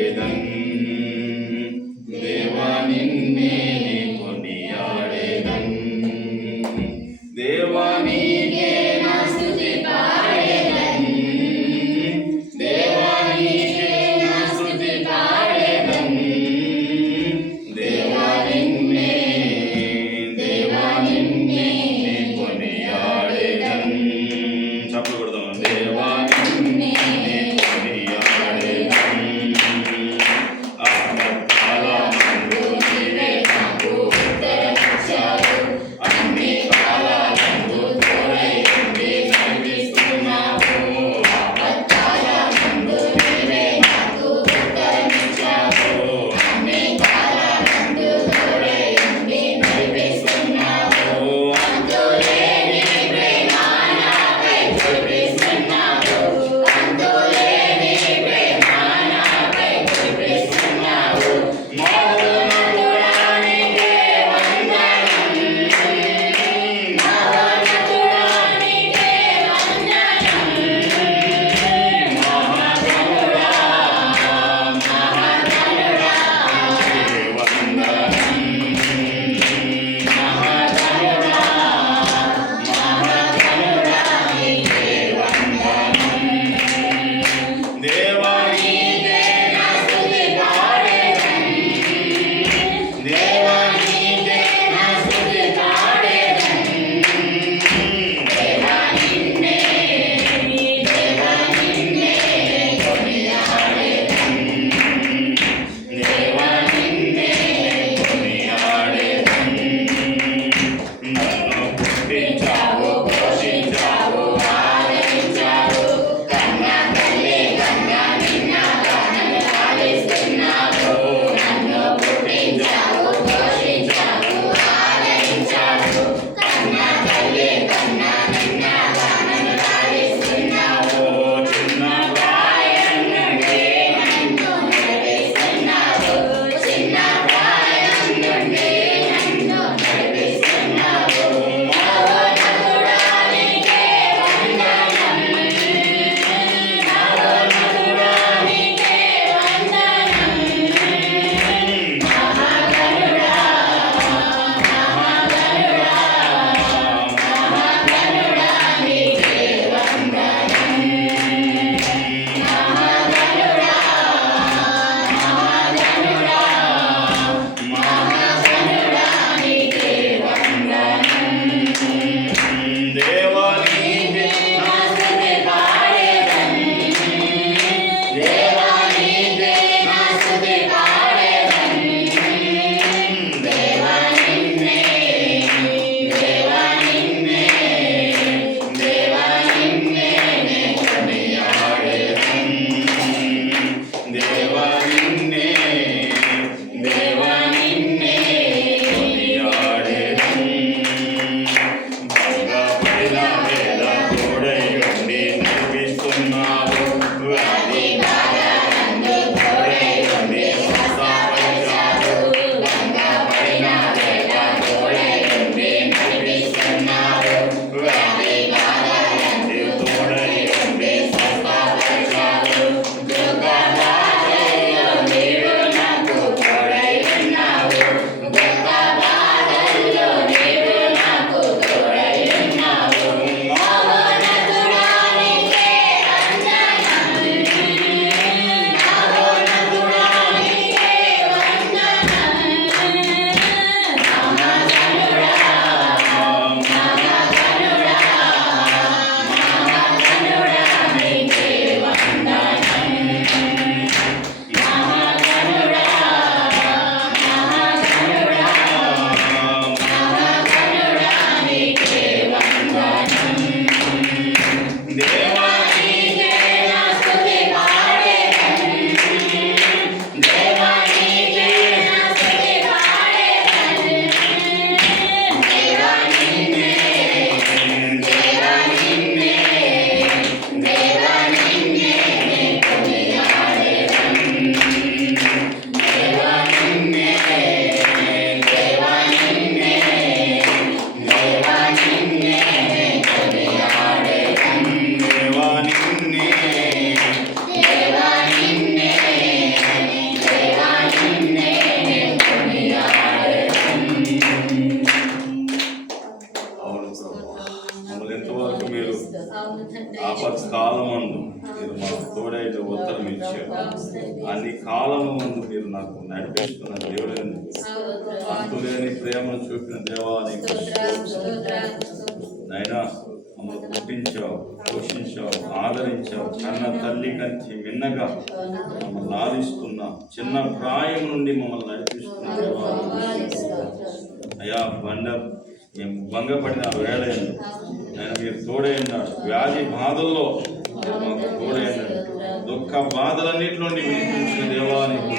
కొనియాడేదన్ దేవా నిన్నే కొనియాడేదన్ దేవా నీకే నా స్తుతి పాడేదన్ దేవా నీకే నా స్తుతి పాడేదన్ దేవా నిన్నే కొనియాడేదన్ చప్పట్లు కొడదాం దేవా నిన్నే కొనియాడేదన్ అవును తండ్రి. ఆపత్కాలమందు మీరు మాకు తోడైతే ఉత్తరం ఇచ్చారు. అవును తండ్రి. అన్ని కాలము ముందు మీరు నాకు నడిపిస్తున్న దేవుడని స్తోత్రం. అంతులేని ప్రేమను చూపిన దేవానికి స్తోత్రం, స్తోత్రం, స్తోత్రం. నైనా మమ్మల్ని పుట్టించావు, పోషించావు, ఆదరించావు. కన్న తల్లి కంచి మిన్నగా మమ్మల్ని ఆదిస్తున్నా చిన్న ప్రాయం నుండి మమ్మల్ని నడిపిస్తున్న దేవానికి అయ్యా మేము భంగపడిన వేళ ఆయన మీరు తోడైనాడు. వ్యాధి బాధల్లో మీరు మాకు తోడైనాడు. దుఃఖ బాధలన్నిటి నుండి విడిపించిన దేవానికి